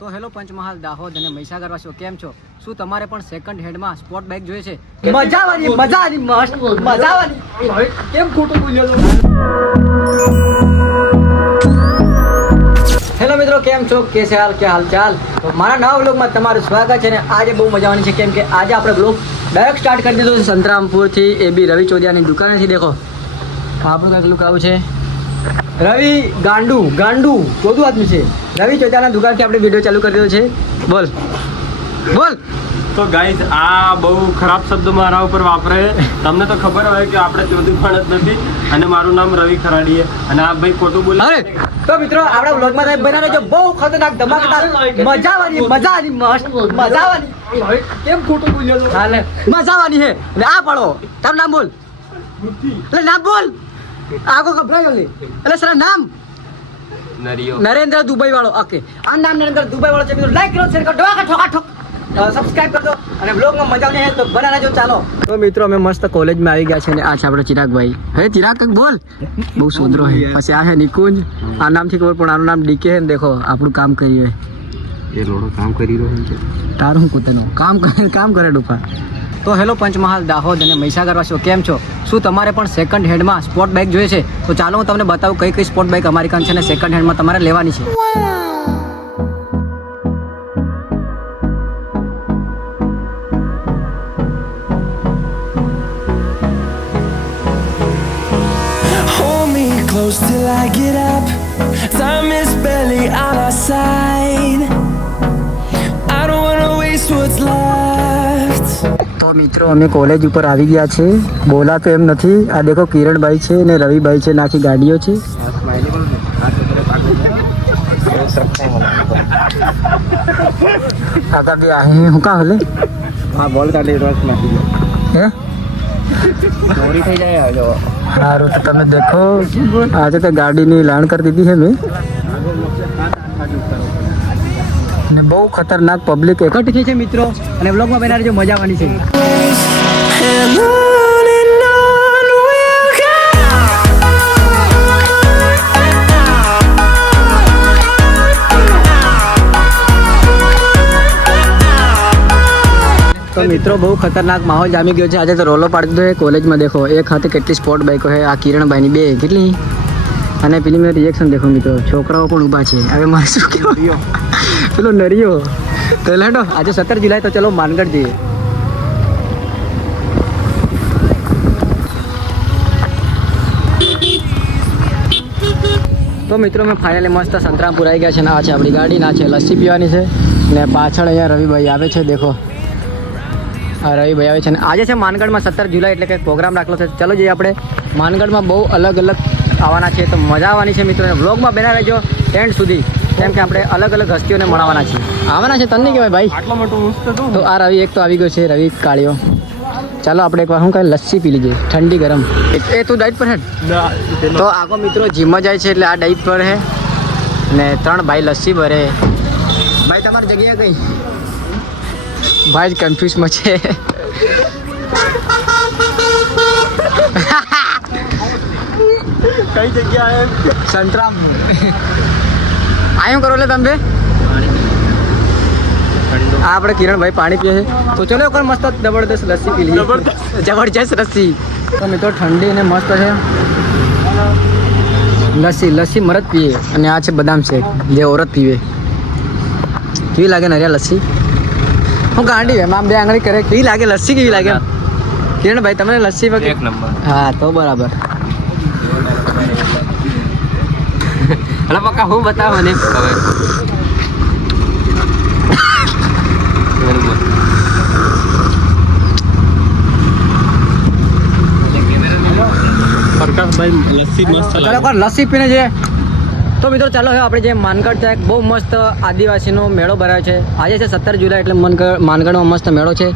તો હેલો પંચમહાલ, દાહોદ અને મહીસાગર વાસીઓ કેમ છો? શું તમારે પણ સેકન્ડ હેન્ડમાં સ્પોર્ટ બાઇક જોઈએ છે? મજાવાની મસ્ત મજાવાની. કેમ ખોટું બોલ્યો છો? હેલો મિત્રો, કેમ છો? કે હાલચાલ? તો મારા નવા વ્લોગમાં તમારું સ્વાગત છે. અને આજે બહુ મજા આવવાની છે, કેમ કે આજે આપણે વ્લોગ ડાયરેક્ટ સ્ટાર્ટ કરી દીધો છે સંતરામપુરથી. એ બી રવિ ચોદિયાની દુકાનેથી. દેખો આપણું કંઈક લુક આવું છે. રવિ ગાંડુ ચોથું આદમી છે. રવિ ચોદિયાના દુકાનથી આપણે વિડીયો ચાલુ કરી દીધો છે. બોલ. તો ગાઈઝ, આ બહુ ખરાબ શબ્દો મારા ઉપર વાપરે. તમને તો ખબર હોય કે આપણે ચોથું પણ જ નથી અને મારું નામ રવિ ખરાડી છે અને આ ભાઈ ખોટું બોલે. તો મિત્રો, આપણા વ્લોગમાં તમે બના રહેજો. બહુ ખતરનાક ધમાકેદાર મજાવાની મસ્ત મજાવાની. કેમ ખોટું બોલ્યો છો? હાલે મજાવાની છે. ને આ પડો તારું નામ બોલ. એટલે નામ બોલ. આગો ગભરાયો લે. એટલે સર નામ નરેન્દ્ર દુબઈ વાળો. ઓકે, આ નામ નરેન્દ્ર દુબઈ વાળો છે. મિત્રો લાઈક કરો, શેર કરો, ઠોક સબસ્ક્રાઇબ કરજો અને બ્લોગમાં મજા આવશે તો બના રહેજો. ચાલો તો મિત્રો, અમે મસ્ત કોલેજમાં આવી ગયા છે અને આ છે આપણો ચિરાગભાઈ. હે ચિરાગ, કંઈક બોલ. બહુ સુધરો છે. પછી આ છે નિકુંજ. આ નામથી ખબર પણ આનું નામ ડીકે છે. દેખો આપણું કામ કરીએ. એ લોડો કામ કરી રહ્યો છે. તારું હું કૂતેનું કામ કરે ડૂફા. તો હેલો પંચમહાલ, દાહોદ અને મહીસાગર વાસીઓ કેમ છો? શું તમારે પણ સેકન્ડ હેન્ડમાં સ્પોર્ટ બાઇક જોઈએ છે? તો ચાલો હું તમને બતાવું કઈ સ્પોર્ટ બાઇક અમારી કાન છે અને સેકન્ડ હેન્ડમાં તમારે લેવાની છે. Close till I get up. Time is barely on our side. I don't wanna waste what's left. તો મિત્રો, અમે કોલેજ ઉપર આવી ગયા છે. બોલાતો એમ નથી. આ દેખો કિરણભાઈ છે ને રવિભાઈ છે. નાખી ગાડીઓ છે. કાકા બે અહીં હું કા હલે હા, બોલ કાઢી રસ નાખી દો. હે ચોરી થઈ જાય. જો સારું, તો તમે દેખો આજે તો ગાડીની લાણ કરી દીધી છે મેં. ને બહુ ખતરનાક પબ્લિક એકઠી થઈ છે મિત્રો. અને વ્લોગમાં બના રહેજો, મજા આવવાની છે. And on we'll go. તો મિત્રો, બહુ ખતરનાક માહોલ જામી ગયો છે. આજે તો રોલો પાડી દીધો છે કોલેજમાં. દેખો એક હાથે કેટલી સ્પોર્ટ બાઇકો છે. આ કિરણભાઈની બે કેટલી. અને પેલી મેં રિએક્શન દેખો મિત્રો, છોકરાઓ પણ ઊભા છે. હવે મારે શું કહેવાય? પેલો નરિયો. તો લેડો, આજે 17 જુલાઈ તો ચલો માનગઢ જઈએ. તો મિત્રો, મેં ફાઇનલી મસ્ત સંતરામપુર આવી ગયા છે. ને આ છે આપણી ગાડી. ના છે લસ્સી પીવાની છે. ને પાછળ અહીંયા રવિભાઈ આવે છે. દેખો આ રવિભાઈ આવે છે. ને આજે છે માનગઢમાં 17 જુલાઈ એટલે કે પ્રોગ્રામ રાખલો છે. ચલો જઈએ આપણે. માનગઢમાં બહુ અલગ આવવાના છે, તો મજા આવવાની છે મિત્રો. વ્લોગમાં બના રહેજો એન્ડ સુધી, કેમ કે આપણે અલગ હસ્તીઓને મળવાના છીએ. આવવાના છે તને નહીં કહેવાય ભાઈ. આટલો મોટો મસ્ત હતું. તો આ રવિ એક તો આવી ગયો છે, રવિ કાળિયો. ચાલો આપણે એકવાર શું કહે લસ્સી પી લીજે, ઠંડી ગરમ. એ તું ડાઈટ પર હે? તો આગો મિત્રો જીમમાં જાય છે એટલે આ ડાઈટ પર હે. ને 3 ભાઈ લસ્સી ભરે. ભાઈ તમારી જગ્યા કઈ? ભાઈ જ કન્ફ્યુઝમાં છે. કઈ જગ્યાએ? સંતરામ. આયું કરો એટલે તમે આ આપણે કિરણભાઈ પાણી પીએ છે. તો ચલો એક મસ્ત જબરદસ્ત લસ્સી પી લઈએ. જબરજસ્ત લસ્સી. તો મિત્રો ઠંડી ને મસ્ત છે લસ્સી મરદ પીએ. અને આ છે બદામ શેક, જે ઓરત પીવે. કેવી લાગે નરિયા લસ્સી? હું ગાંડી એમ આમ બે આંગળી કરે. કેવી લાગે લસ્સી? કેવી લાગે કિરણભાઈ તમને લસ્સી વગર? એક નંબર. હા તો બરાબર. અલા પક્કા હું બતાવ મને ખબર. પ્રકાશભાઈ લસ્સી મસ્ત ચાલો કોણ લસ્સી પીને છે. તો મિત્રો ચાલો હવે આપણે જે માનગઢ છે, બહુ મસ્ત આદિવાસીનો મેળો ભરાયો છે. આજે છે 17 જુલાઈ એટલે માનગઢમાં મસ્ત મેળો છે.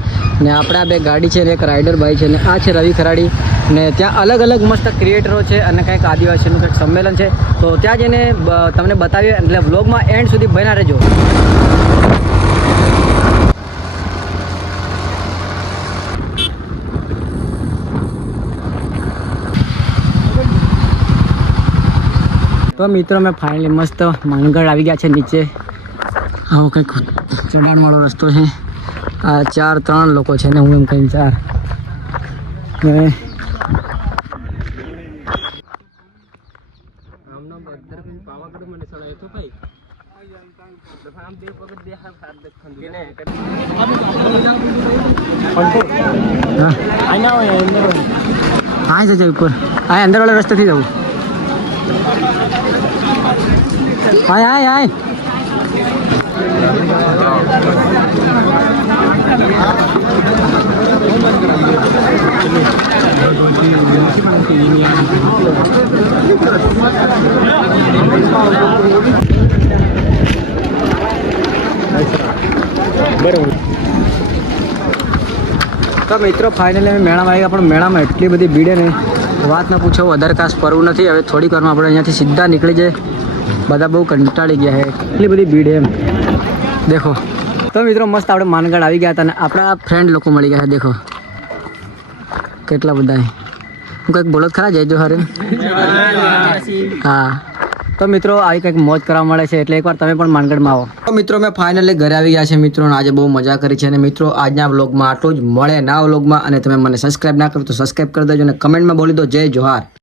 ને આપણે આ બે ગાડી છે ને એક રાઇડર ભાઈ છે ને આ છે રવિ ખરાડી. ને ત્યાં અલગ મસ્ત ક્રિએટરો છે અને કંઈક આદિવાસીનું કંઈક સંમેલન છે. તો ત્યાં જઈને તમને બતાવીએ એટલે વ્લોગમાં એન્ડ સુધી બન્યા રહેજો. તો મિત્રો, મેં ફાઇનલી મસ્ત માનગઢ આવી ગયા છે નીચે. આવો કંઈક ચઢાણવાળો રસ્તો છે. આ 3 લોકો છે ને હું એમ કહી 4 ને હા જજે ઉપર આ અંદરવાળા રસ્તેથી જવું. હાય હાય હાય તો મિત્રો ફાઇનલી અમે મેળામાં આવી ગયા, પણ મેળામાં એટલી બધી ભીડ ને વાત ન પૂછો, વધારે ખાસ ફરવું નથી. હવે થોડીક વારમાં આપણે અહીંયાથી સીધા નીકળી જાય. બધા બહુ કંટાળી ગયા છે, એટલી બધી ભીડ એમ દેખો. તો મિત્રો મસ્ત આપણે માનગઢ આવી ગયા હતા અને આપણા ફ્રેન્ડ લોકો મળી ગયા છે. દેખો કેટલા બધા. હું કંઈક બોલો ખરા જય જોહાર. હા તો મિત્રો આવી કંઈક મોજ કરવા મળે છે, એટલે એકવાર તમે પણ માનગઢમાં આવો. તો મિત્રો મેં ફાઇનલી ઘરે આવી ગયા છે મિત્રો, આજે બહુ મજા કરી છે. અને મિત્રો આજના વ્લોગમાં આટલું જ. મળે નવા વ્લોગમાં, અને તમે મને સબસ્ક્રાઇબ ના કરો તો સબસ્ક્રાઇબ કરી દેજો અને કમેન્ટમાં બોલી દો જય જોહાર.